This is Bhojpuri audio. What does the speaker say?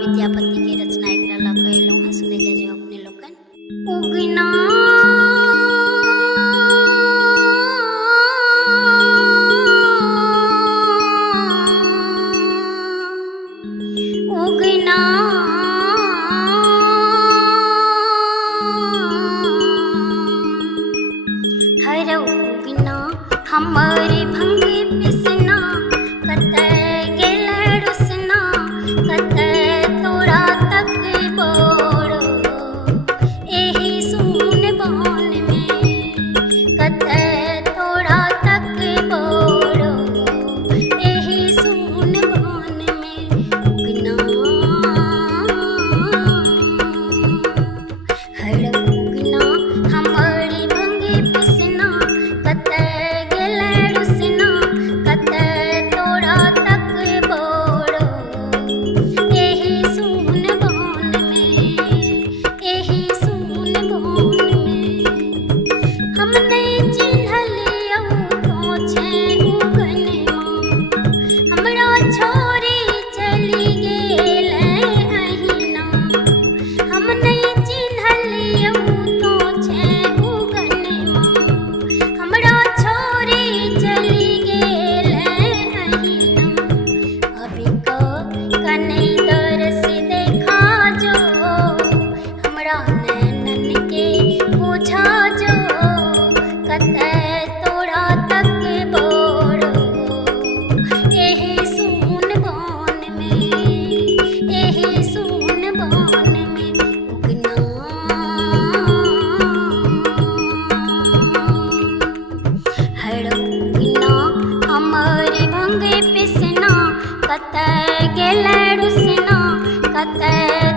विद्यापति के रचना एक लखेलू हैं, सुने जाजो अपने लोगन। उगना उगना हर उगना हमारे भंग पिसना कतय गेल रुसना कतय तोरा तक बोरो एही सुन बान में कतय तोरा तक बोरो एही सुन बान में उगना हर उगना हमारी भंग पिसना कतय गेल रुसना कतय तोरा तक बोरो एही सुन बान में एही सुन बान में हम नहीं चिन्हलियौ तो छै उगनमा हमरा छोरी चली गेल अहिना हम नहीं चिन्हलियौ तो छै उगनमा हमरा छोरी चली गेल अहिना अभी कनै दरस देखा जो हमरा नैनन के बुझा जो कतय तोरा तक बोरो एही सुन बान में एही सुन बान में उगना हर उगना हमारे भंग पिसना कतय गेल रुसना कतय